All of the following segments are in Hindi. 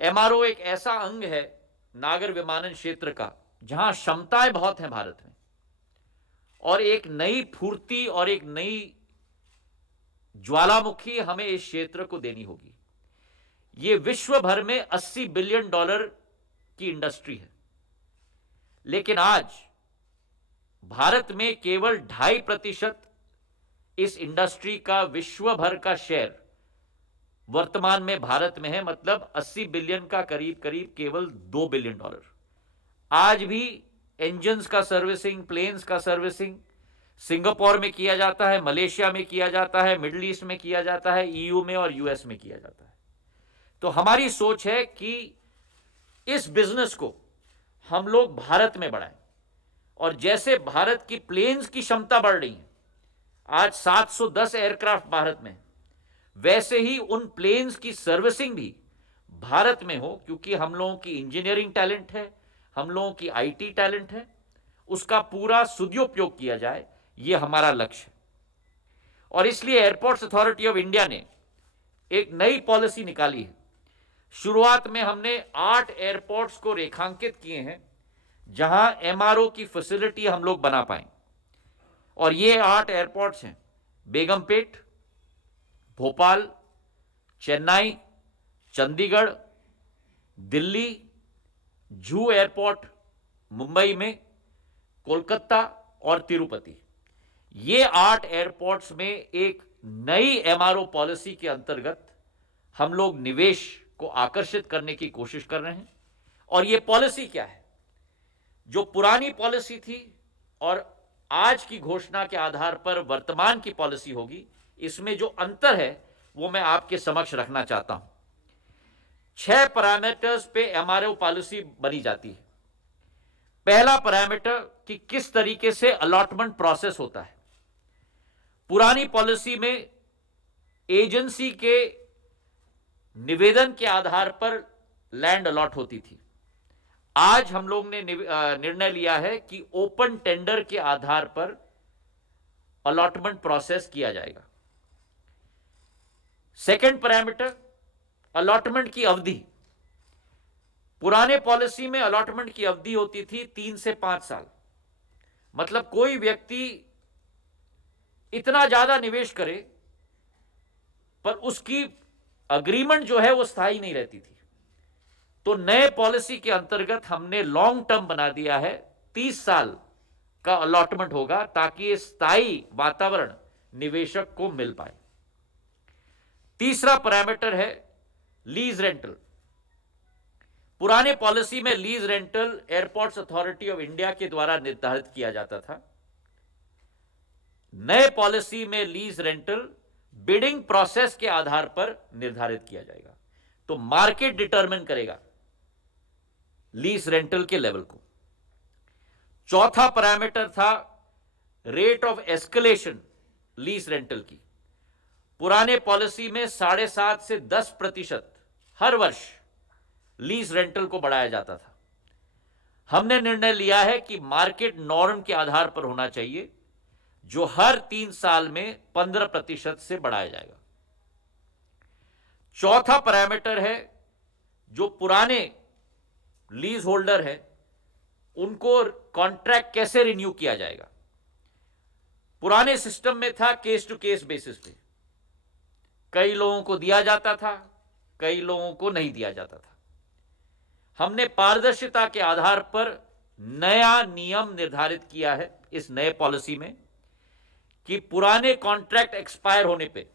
एमआरओ एक ऐसा अंग है नागर विमानन क्षेत्र का जहां क्षमताएं बहुत हैं भारत में, और एक नई फुर्ती और एक नई ज्वालामुखी हमें इस क्षेत्र को देनी होगी। यह विश्व भर में $80 बिलियन की इंडस्ट्री है, लेकिन आज भारत में केवल 2.5% इस इंडस्ट्री का विश्व भर का शेयर वर्तमान में भारत में है। मतलब 80 बिलियन का करीब करीब केवल $2 बिलियन। आज भी इंजन्स का सर्विसिंग, प्लेन्स का सर्विसिंग सिंगापुर में किया जाता है, मलेशिया में किया जाता है, मिडिल ईस्ट में किया जाता है, ईयू में और यूएस में किया जाता है। तो हमारी सोच है कि इस बिजनेस को हम लोग भारत में बढ़ाएं, और जैसे भारत की प्लेन्स की क्षमता बढ़ रही है, आज 710 एयरक्राफ्ट भारत में, वैसे ही उन प्लेन्स की सर्विसिंग भी भारत में हो, क्योंकि हम लोगों की इंजीनियरिंग टैलेंट है, हम लोगों की आईटी टैलेंट है, उसका पूरा सदुपयोग किया जाए, यह हमारा लक्ष्य है। और इसलिए एयरपोर्ट्स अथॉरिटी ऑफ इंडिया ने एक नई पॉलिसी निकाली है। शुरुआत में हमने 8 एयरपोर्ट्स को रेखांकित किए हैं जहां एमआरओ की फैसिलिटी हम लोग बना पाए, और ये 8 एयरपोर्ट्स हैं: बेगमपेट, भोपाल, चेन्नई, चंडीगढ़, दिल्ली, जू एयरपोर्ट मुंबई में, कोलकाता और तिरुपति। ये 8 एयरपोर्ट्स में एक नई एमआरओ पॉलिसी के अंतर्गत हम लोग निवेश को आकर्षित करने की कोशिश कर रहे हैं। और ये पॉलिसी क्या है? जो पुरानी पॉलिसी थी और आज की घोषणा के आधार पर वर्तमान की पॉलिसी होगी, इसमें जो अंतर है वो मैं आपके समक्ष रखना चाहता हूं। 6 पैरामीटर्स पे एमआरओ पॉलिसी बनी जाती है। पहला पैरामीटर कि किस तरीके से अलॉटमेंट प्रोसेस होता है। पुरानी पॉलिसी में एजेंसी के निवेदन के आधार पर लैंड अलॉट होती थी। आज हम लोग ने निर्णय लिया है कि ओपन टेंडर के आधार पर अलॉटमेंट प्रोसेस किया जाएगा। सेकंड पैरामीटर, अलॉटमेंट की अवधि। पुराने पॉलिसी में अलॉटमेंट की अवधि होती थी 3 से 5 साल। मतलब कोई व्यक्ति इतना ज्यादा निवेश करे पर उसकी अग्रीमेंट जो है वो स्थायी नहीं रहती थी। तो नए पॉलिसी के अंतर्गत हमने लॉन्ग टर्म बना दिया है, 30 साल का अलॉटमेंट होगा, ताकि स्थायी वातावरण निवेशक को मिल पाए। तीसरा पैरामीटर है लीज रेंटल। पुराने पॉलिसी में lease rental airports authority of India के द्वारा निर्धारित किया जाता था। नए पॉलिसी में लीज रेंटल बिडिंग प्रोसेस के आधार पर निर्धारित किया जाएगा। तो मार्केट डिटरमिन करेगा लीज रेंटल के लेवल को। चौथा पैरामीटर था rate of escalation lease rental की। पुराने पॉलिसी में 7.5 से 10% हर वर्ष लीज रेंटल को बढ़ाया जाता था। हमने निर्णय लिया है कि मार्केट नॉर्म के आधार पर होना चाहिए, जो हर 3 साल में 15% से बढ़ाया जाएगा। चौथा पैरामीटर है जो पुराने लीज होल्डर है उनको कॉन्ट्रैक्ट कैसे रिन्यू किया जाएगा। पुराने सिस्टम में था केस टू केस बेसिस पे, कई लोगों को दिया जाता था, कई लोगों को नहीं दिया जाता था। हमने पारदर्शिता के आधार पर नया नियम निर्धारित किया है इस नए पॉलिसी में कि पुराने कॉन्ट्रैक्ट एक्सपायर होने पे,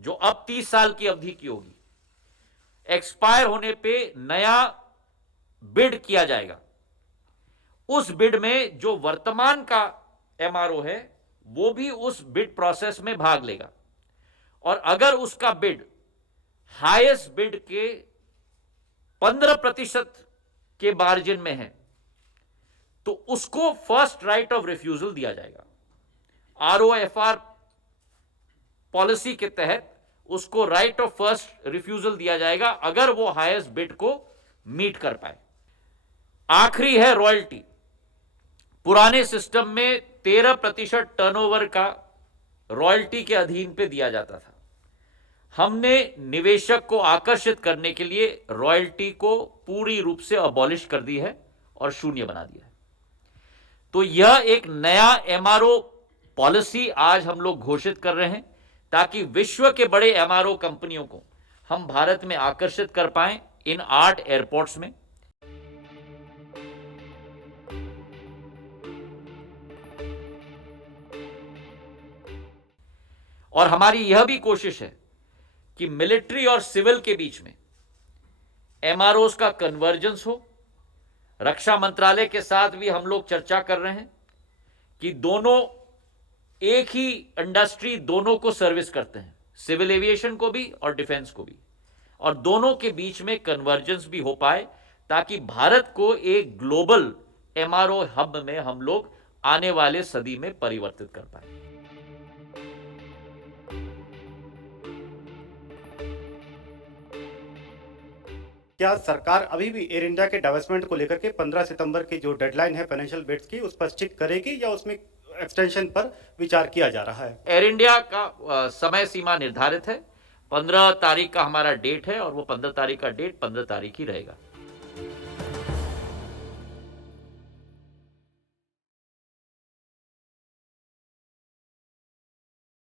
जो अब 30 साल की अवधि की होगी, एक्सपायर होने पे नया बिड किया जाएगा। उस बिड में जो वर्तमान का एमआरओ है वो भी उस बिड प्रोसेस में भाग लेगा, और अगर उसका बिड हाईएस्ट बिड के 15% के मार्जिन में है तो उसको फर्स्ट राइट ऑफ रिफ्यूजल दिया जाएगा। आरओएफआर पॉलिसी के तहत उसको राइट ऑफ फर्स्ट रिफ्यूजल दिया जाएगा अगर वो हाईएस्ट बिड को मीट कर पाए। आखिरी है रॉयल्टी। पुराने सिस्टम में 13% टर्नओवर का रॉयल्टी के अधीन पे दिया जाता था। हमने निवेशक को आकर्षित करने के लिए रॉयल्टी को पूरी रूप से अबॉलिश कर दी है और शून्य बना दिया है। तो यह एक नया एमआरओ पॉलिसी आज हम लोग घोषित कर रहे हैं ताकि विश्व के बड़े एमआरओ कंपनियों को हम भारत में आकर्षित कर पाएं इन 8 एयरपोर्ट्स में। और हमारी यह भी कोशिश है कि मिलिट्री और सिविल के बीच में एमआरओस का कन्वर्जेंस हो। रक्षा मंत्रालय के साथ भी हम लोग चर्चा कर रहे हैं कि दोनों एक ही इंडस्ट्री दोनों को सर्विस करते हैं, सिविल एविएशन को भी और डिफेंस को भी, और दोनों के बीच में कन्वर्जेंस भी हो पाए ताकि भारत को एक ग्लोबल एमआरओ हब में हम लोग आने वाले सदी में परिवर्तित कर पाए। क्या सरकार अभी भी एयर इंडिया के डाइवर्समेंट को लेकर के 15 सितंबर की जो डेडलाइन है फाइनेंशियल बिड्स की, उस पर स्टिक करेगी या उसमें एक्सटेंशन पर विचार किया जा रहा है? एयर इंडिया का समय सीमा निर्धारित है, 15 तारीख का हमारा डेट है और वो 15 तारीख का डेट 15 तारीख ही रहेगा।